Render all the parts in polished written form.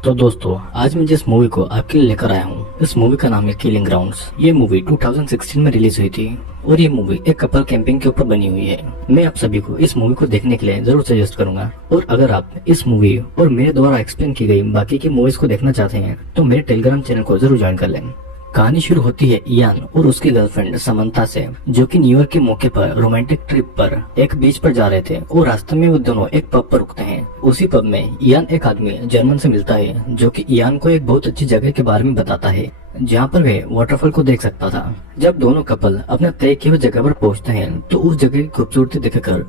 तो दोस्तों, आज मैं जिस मूवी को आपके लिए लेकर आया हूँ, इस मूवी का नाम है किलिंग ग्राउंड्स। ये मूवी 2016 में रिलीज हुई थी और ये मूवी एक कपल कैंपिंग के ऊपर बनी हुई है। मैं आप सभी को इस मूवी को देखने के लिए जरूर सजेस्ट करूंगा। और अगर आप इस मूवी और मेरे द्वारा एक्सप्लेन की गई बाकी की मूवीज को देखना चाहते हैं तो मेरे टेलीग्राम चैनल को जरूर ज्वाइन कर लें। कहानी शुरू होती है इयान और उसकी गर्लफ्रेंड समंथा से, जो कि न्यू ईयर के मौके पर रोमांटिक ट्रिप पर एक बीच पर जा रहे थे और रास्ते में वो दोनों एक पब पर रुकते हैं। उसी पब में इयान एक आदमी जर्मन से मिलता है, जो कि इयान को एक बहुत अच्छी जगह के बारे में बताता है जहाँ पर वे वाटरफॉल को देख सकता था। जब दोनों कपल अपने तय किए हुए जगह पर पहुँचते हैं तो उस जगह की खूबसूरती देखकर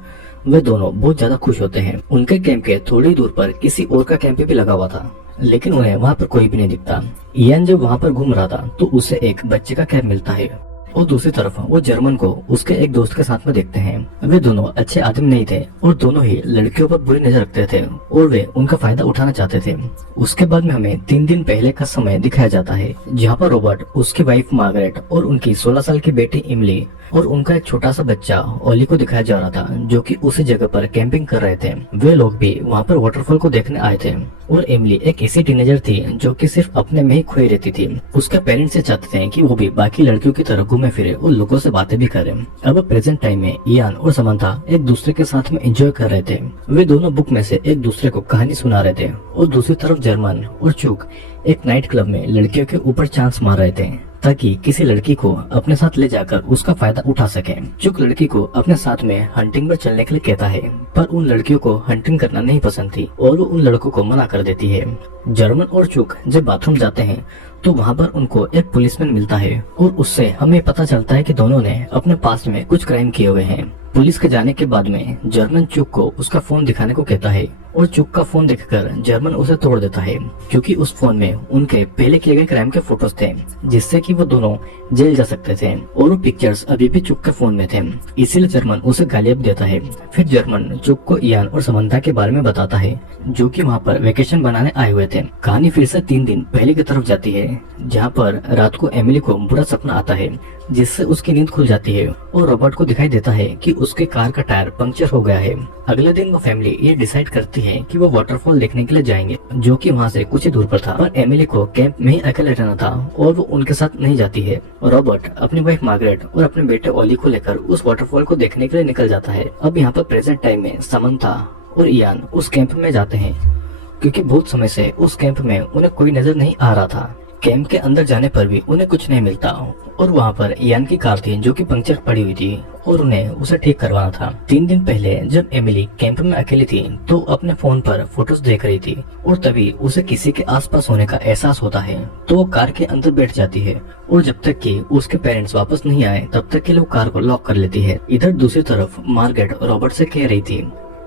वे दोनों बहुत ज्यादा खुश होते हैं। उनके कैंप के थोड़ी दूर पर किसी और का कैंप भी लगा हुआ था, लेकिन उन्हें वहाँ पर कोई भी नहीं दिखता। इयान जब वहाँ पर घूम रहा था तो उसे एक बच्चे का कैंप मिलता है और दूसरी तरफ वो जर्मन को उसके एक दोस्त के साथ में देखते हैं। वे दोनों अच्छे आदमी नहीं थे और दोनों ही लड़कियों पर बुरी नजर रखते थे और वे उनका फायदा उठाना चाहते थे। उसके बाद में हमें 3 दिन पहले का समय दिखाया जाता है, जहाँ पर रॉबर्ट, उसकी वाइफ मार्गरेट और उनकी 16 साल की बेटी इमली और उनका एक छोटा सा बच्चा ओली को दिखाया जा रहा था, जो कि उसी जगह पर कैंपिंग कर रहे थे। वे लोग भी वहाँ पर वाटरफॉल को देखने आए थे और इमली एक ऐसी टीनेजर थी जो कि सिर्फ अपने में ही खोई रहती थी। उसके पेरेंट्स से चाहते थे कि वो भी बाकी लड़कियों की तरह घूमे फिरे और लोगों से बातें भी करे। अब प्रेजेंट टाइम में इयान और समंथा एक दूसरे के साथ में एंजॉय कर रहे थे। वे दोनों बुक में से एक दूसरे को कहानी सुना रहे थे और दूसरी तरफ जर्मन और चुक एक नाइट क्लब में लड़कियों के ऊपर चांस मार रहे थे ताकि किसी लड़की को अपने साथ ले जाकर उसका फायदा उठा सके। चुक लड़की को अपने साथ में हंटिंग पर चलने के लिए कहता है, पर उन लड़कियों को हंटिंग करना नहीं पसंद थी और वो उन लड़कों को मना कर देती है। जर्मन और चुक जब बाथरूम जाते हैं तो वहाँ पर उनको एक पुलिसमैन मिलता है और उससे हमें पता चलता है कि दोनों ने अपने पास्ट में कुछ क्राइम किए हुए हैं। पुलिस के जाने के बाद में जर्मन चुक को उसका फोन दिखाने को कहता है और चुक का फोन देखकर जर्मन उसे तोड़ देता है, क्योंकि उस फोन में उनके पहले किए गए क्राइम के फोटोज थे, जिससे कि वो दोनों जेल जा सकते थे और वो पिक्चर्स अभी भी चुक के फोन में थे। इसीलिए जर्मन उसे गालियाँ देता है। फिर जर्मन चुक को इयान और समंथा के बारे में बताता है, जो कि वहाँ पर वेकेशन बनाने आए हुए थे। कहानी फिर से 3 दिन पहले की तरफ जाती है, जहाँ पर रात को एमिली को बुरा सपना आता है, जिससे उसकी नींद खुल जाती है और रॉबर्ट को दिखाई देता है कि उसके कार का टायर पंक्चर हो गया है। अगले दिन वो फैमिली ये डिसाइड करती है कि वो वाटरफॉल देखने के लिए जाएंगे, जो कि वहाँ से कुछ ही दूर पर था। पर एमिली को कैंप में ही अकेले रहना था और वो उनके साथ नहीं जाती है। रॉबर्ट अपनी वाइफ मार्गरेट और अपने बेटे ओली को लेकर उस वाटरफॉल को देखने के लिए निकल जाता है। अब यहाँ पर प्रेजेंट टाइम में समंथा और इयान उस कैंप में जाते हैं, क्योंकि बहुत समय से उस कैंप में उन्हें कोई नजर नहीं आ रहा था। कैंप के अंदर जाने पर भी उन्हें कुछ नहीं मिलता और वहाँ पर इयान की कार थी, जो कि पंक्चर पड़ी हुई थी और उन्हें उसे ठीक करवाना था। 3 दिन पहले जब एमिली कैंप में अकेली थी तो अपने फोन पर फोटोज देख रही थी और तभी उसे किसी के आसपास होने का एहसास होता है, तो वो कार के अंदर बैठ जाती है और जब तक कि उसके पेरेंट्स वापस नहीं आए तब तक के लिए वो कार को लॉक कर लेती है। इधर दूसरी तरफ मार्गरेट रॉबर्ट से कह रही थी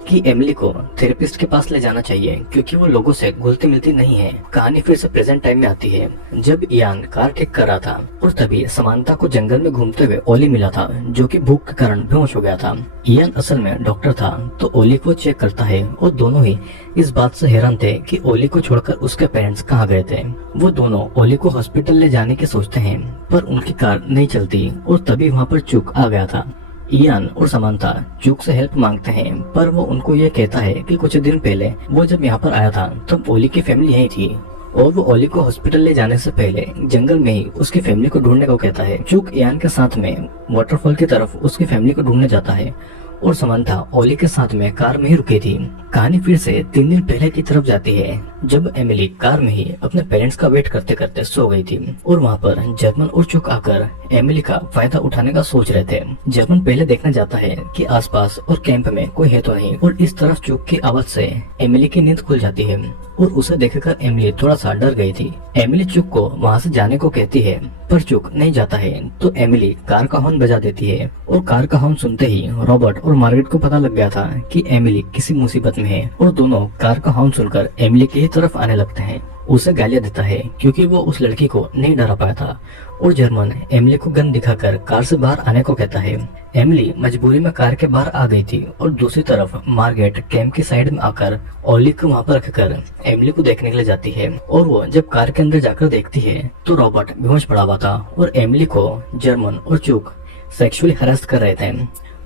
कि एमिली को थेरेपिस्ट के पास ले जाना चाहिए, क्योंकि वो लोगों से घुलती मिलती नहीं है। कहानी फिर से प्रेजेंट टाइम में आती है, जब इयान कार ठीक कर रहा था और तभी समानता को जंगल में घूमते हुए ओली मिला था, जो कि भूख के कारण बेहोश हो गया था। इयान असल में डॉक्टर था, तो ओली को चेक करता है और दोनों ही इस बात से हैरान थे कि ओली को छोड़कर उसके पेरेंट्स कहाँ गए थे। वो दोनों ओली को हॉस्पिटल ले जाने की सोचते हैं, पर उनकी कार नहीं चलती और तभी वहाँ पर चुक आ गया था। इयान और समंथा चुक से हेल्प मांगते हैं, पर वो उनको ये कहता है कि कुछ दिन पहले वो जब यहाँ पर आया था तब ओली की फैमिली यही थी और वो ओली को हॉस्पिटल ले जाने से पहले जंगल में ही उसकी फैमिली को ढूंढने को कहता है। चुक इयान के साथ में वाटरफॉल की तरफ उसकी फैमिली को ढूंढने जाता है और समंथा ओली के साथ में कार में ही रुकी थी। कहानी फिर से 3 दिन पहले की तरफ जाती है, जब एमिली कार में ही अपने पेरेंट्स का वेट करते करते सो गई थी और वहाँ पर जर्मन और चुक आकर एमिली का फायदा उठाने का सोच रहे थे। जर्मन पहले देखने जाता है कि आसपास और कैंप में कोई है तो नहीं और इस तरफ चुक की आवाज से एमिली की नींद खुल जाती है और उसे देखकर एमिली थोड़ा सा डर गई थी। एमिली चुक को वहाँ से जाने को कहती है, पर चुक नहीं जाता है, तो एमिली कार का हॉर्न बजा देती है और कार का हॉर्न सुनते ही रॉबर्ट और मार्गरेट को पता लग गया था कि एमिली किसी मुसीबत में है और दोनों कार का हॉर्न सुनकर एमिली की तरफ आने लगते हैं। उसे गालियां देता है क्योंकि वो उस लड़की को नहीं डरा पाया था और जर्मन एमिली को गन दिखाकर कार से बाहर आने को कहता है। एमिली मजबूरी में कार के बाहर आ गई थी और दूसरी तरफ मार्गरेट कैंप की साइड में आकर ओली को वहाँ पर रखकर एमिली को देखने के लिए जाती है और वो जब कार के अंदर जाकर देखती है तो रॉबर्ट बेहोश पड़ा हुआ था और एमिली को जर्मन और चुक सेक्सुअली हरास कर रहे थे।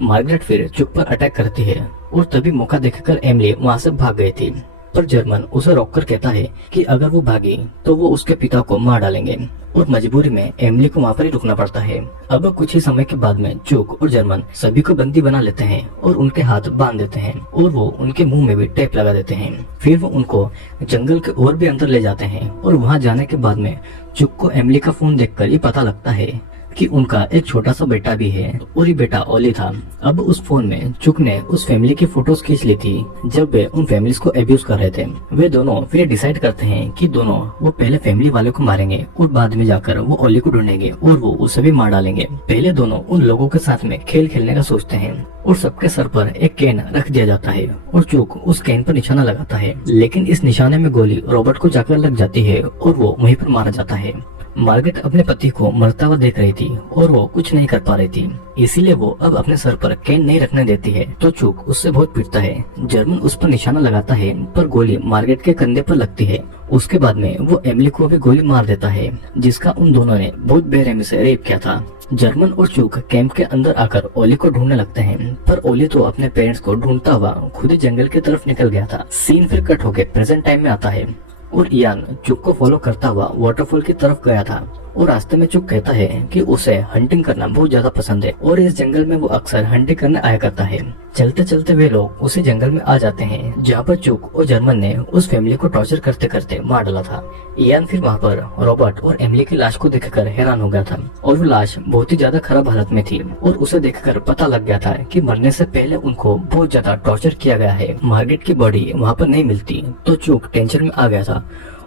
मार्गरेट फिर चुक पर अटैक करती है और तभी मौका देखकर एमिली वहाँ से भाग गई थी। पर जर्मन उसे रोककर कहता है कि अगर वो भागी तो वो उसके पिता को मार डालेंगे और मजबूरी में एमिली को वहाँ पर ही रुकना पड़ता है। अब कुछ ही समय के बाद में चुक और जर्मन सभी को बंदी बना लेते हैं और उनके हाथ बांध देते हैं और वो उनके मुंह में भी टेप लगा देते हैं। फिर वो उनको जंगल के और भी अंदर ले जाते हैं और वहाँ जाने के बाद में चुक को एमिली का फोन देखकर ये पता लगता है कि उनका एक छोटा सा बेटा भी है और ये बेटा ओली था। अब उस फोन में चुक ने उस फैमिली की फोटोज खींच ली थी जब वे उन फैमिलीज को अब्यूज कर रहे थे। वे दोनों फिर डिसाइड करते हैं कि दोनों वो पहले फैमिली वाले को मारेंगे और बाद में जाकर वो ओली को ढूंढेंगे और वो उसे भी मार डालेंगे। पहले दोनों उन लोगों के साथ में खेल खेलने का सोचते हैं और सबके सर पर एक कैन रख दिया जाता है और चुक उस कैन पर निशाना लगाता है, लेकिन इस निशाने में गोली रॉबर्ट को जाकर लग जाती है और वो वहीं पर मारा जाता है। मार्गरेट अपने पति को मरता हुआ देख रही थी और वो कुछ नहीं कर पा रही थी, इसीलिए वो अब अपने सर पर कैन नहीं रखने देती है। तो चुक उससे बहुत पीटता है। जर्मन उस पर निशाना लगाता है पर गोली मार्गरेट के कंधे पर लगती है। उसके बाद में वो एमिली को भी गोली मार देता है जिसका उन दोनों ने बहुत बेरहमी से रेप किया था। जर्मन और चुक कैंप के अंदर आकर ओली को ढूंढने लगते हैं पर ओली तो अपने पेरेंट्स को ढूंढता हुआ खुद ही जंगल की तरफ निकल गया था। सीन फिर कट होके प्रेजेंट टाइम में आता है और इयान चुक को फॉलो करता हुआ वाटरफॉल की तरफ गया था और रास्ते में चुक कहता है कि उसे हंटिंग करना बहुत ज्यादा पसंद है और इस जंगल में वो अक्सर हंटिंग करने आया करता है। चलते चलते वे लोग उसी जंगल में आ जाते हैं जहाँ पर चुक और जर्मन ने उस फैमिली को टॉर्चर करते करते मार डाला था। इयान फिर वहाँ पर रॉबर्ट और एमिली की लाश को देखकर हैरान हो गया था और वो लाश बहुत ही ज्यादा खराब हालत में थी और उसे देखकर पता लग गया था कि मरने से पहले उनको बहुत ज्यादा टॉर्चर किया गया है। मार्गरेट की बॉडी वहाँ पर नहीं मिलती तो चुक टेंशन में आ गया था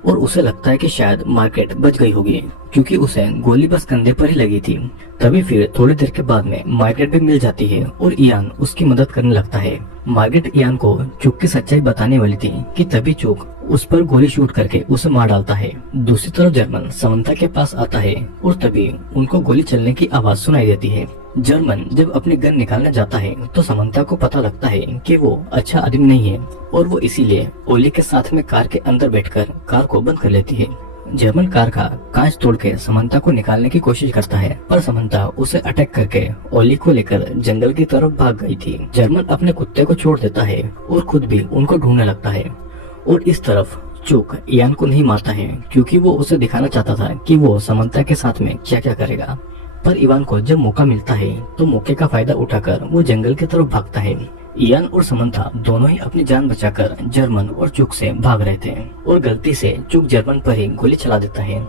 और उसे लगता है कि शायद मार्गरेट बच गई होगी क्योंकि उसे गोली बस कंधे पर ही लगी थी। तभी फिर थोड़ी देर के बाद में मार्गरेट भी मिल जाती है और इयान उसकी मदद करने लगता है। मार्गरेट इयान को चुक की सच्चाई बताने वाली थी कि तभी चुक उस पर गोली शूट करके उसे मार डालता है। दूसरी तरफ जर्मन समंथा के पास आता है और तभी उनको गोली चलने की आवाज सुनाई देती है। जर्मन जब अपनी गन निकालने जाता है तो समंथा को पता लगता है कि वो अच्छा आदमी नहीं है और वो इसीलिए ओली के साथ में कार के अंदर बैठकर कार को बंद कर लेती है। जर्मन कार का कांच तोड़ के समंथा को निकालने की कोशिश करता है पर समंथा उसे अटैक करके ओली को लेकर जंगल की तरफ भाग गई थी। जर्मन अपने कुत्ते को छोड़ देता है और खुद भी उनको ढूंढने लगता है और इस तरफ चुक इयान को नहीं मारता है क्योंकि वो उसे दिखाना चाहता था कि वो समंथा के साथ में क्या क्या करेगा। पर इवान को जब मौका मिलता है तो मौके का फायदा उठाकर वो जंगल की तरफ भागता है। इयान और समंथा दोनों ही अपनी जान बचाकर जर्मन और चुक से भाग रहे थे और गलती से चुक जर्मन पर ही गोली चला देता है।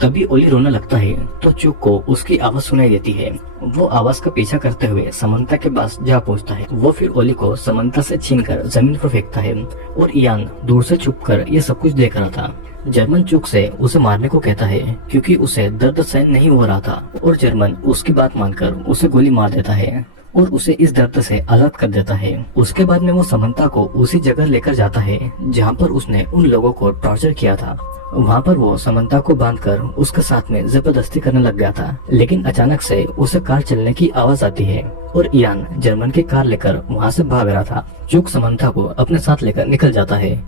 तभी ओली रोने लगता है तो चुक को उसकी आवाज सुनाई देती है। वो आवाज का पीछा करते हुए समंथा के पास जा पहुंचता है। वो फिर ओली को समंथा से छीनकर जमीन पर फेंकता है और इयान दूर से छुपकर ये सब कुछ देख रहा था। जर्मन चुक से उसे मारने को कहता है क्योंकि उसे दर्द सहन नहीं हो रहा था और जर्मन उसकी बात मानकर उसे गोली मार देता है और उसे इस दर्द से आजाद कर देता है। उसके बाद में वो समंथा को उसी जगह लेकर जाता है जहाँ पर उसने उन लोगों को टॉर्चर किया था। वहाँ पर वो समंथा को बांधकर उसके साथ में जबरदस्ती करने लग गया था, लेकिन अचानक से उसे कार चलने की आवाज आती है और इयान जर्मन की कार लेकर वहाँ से भाग रहा था। चुक समंथा को अपने साथ लेकर निकल जाता है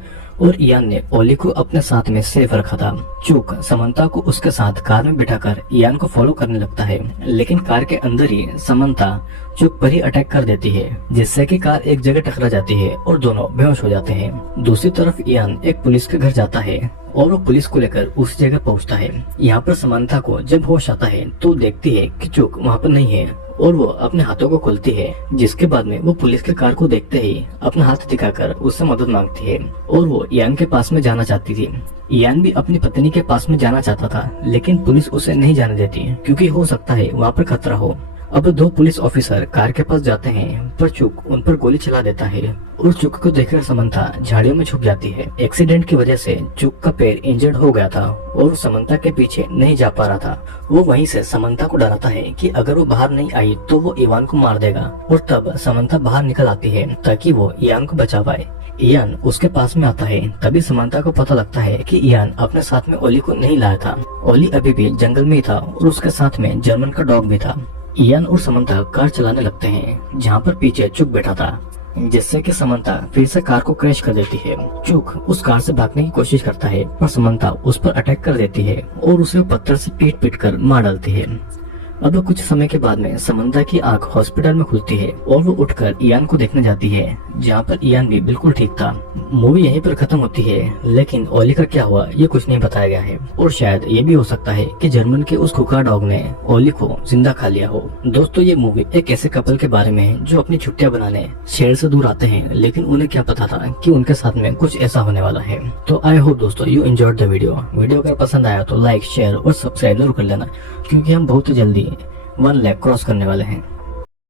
और इयान ने ओली को अपने साथ में सेफ रखा था। चुक समंथा को उसके साथ कार में बिठाकर इयान को फॉलो करने लगता है, लेकिन कार के अंदर ही समंथा चुक पर ही अटैक कर देती है जिससे कि कार एक जगह टकरा जाती है और दोनों बेहोश हो जाते हैं। दूसरी तरफ इयान एक पुलिस के घर जाता है और वो पुलिस को लेकर उस जगह पहुंचता है। यहाँ पर समंथा को जब होश आता है तो देखती है कि चुक वहाँ पर नहीं है और वो अपने हाथों को खोलती है, जिसके बाद में वो पुलिस के कार को देखते ही अपना हाथ दिखाकर उससे मदद मांगती है और वो इयान के पास में जाना चाहती थी। इयान भी अपनी पत्नी के पास में जाना चाहता था, लेकिन पुलिस उसे नहीं जाने देती क्योंकि हो सकता है वहाँ पर खतरा हो। अब दो पुलिस ऑफिसर कार के पास जाते हैं पर चुक उन पर गोली चला देता है और चुक को देखकर समंथा झाड़ियों में छुप जाती है। एक्सीडेंट की वजह से चुक का पैर इंजर्ड हो गया था और समंथा के पीछे नहीं जा पा रहा था। वो वहीं से समंथा को डराता है कि अगर वो बाहर नहीं आई तो वो इवान को मार देगा और तब समंथा बाहर निकल आती है ताकि वो इयान को बचा पाए। इयान उसके पास में आता है, तभी समंथा को पता लगता है कि इयान अपने साथ में ओली को नहीं लाया था। ओली अभी भी जंगल में ही था और उसके साथ में जर्मन का डॉग भी था। इयान और समंथा कार चलाने लगते हैं जहाँ पर पीछे चुक बैठा था, जिससे कि समंथा फिर से कार को क्रैश कर देती है। चुक उस कार से भागने की कोशिश करता है पर समंथा उस पर अटैक कर देती है और उसे पत्थर से पीट पीट कर मार डालती है। अब कुछ समय के बाद में समंता की आंख हॉस्पिटल में खुलती है और वो उठकर इयान को देखने जाती है, जहाँ पर इयान भी बिल्कुल ठीक था। मूवी यहीं पर खत्म होती है, लेकिन ओली का क्या हुआ ये कुछ नहीं बताया गया है, और शायद ये भी हो सकता है कि जर्मन के उस कुका डॉग ने ओली को जिंदा खा लिया हो। दोस्तों, ये मूवी एक ऐसे कपल के बारे में है जो अपनी छुट्टियां बनाने शहर से दूर आते हैं, लेकिन उन्हें क्या पता था कि उनके साथ में कुछ ऐसा होने वाला है। तो आई होप दोस्तों यू एंजॉयड द वीडियो अगर पसंद आया तो लाइक, शेयर और सब्सक्राइब जरूर कर लेना, क्योंकि हम बहुत जल्दी 1 लाख क्रॉस करने वाले हैं।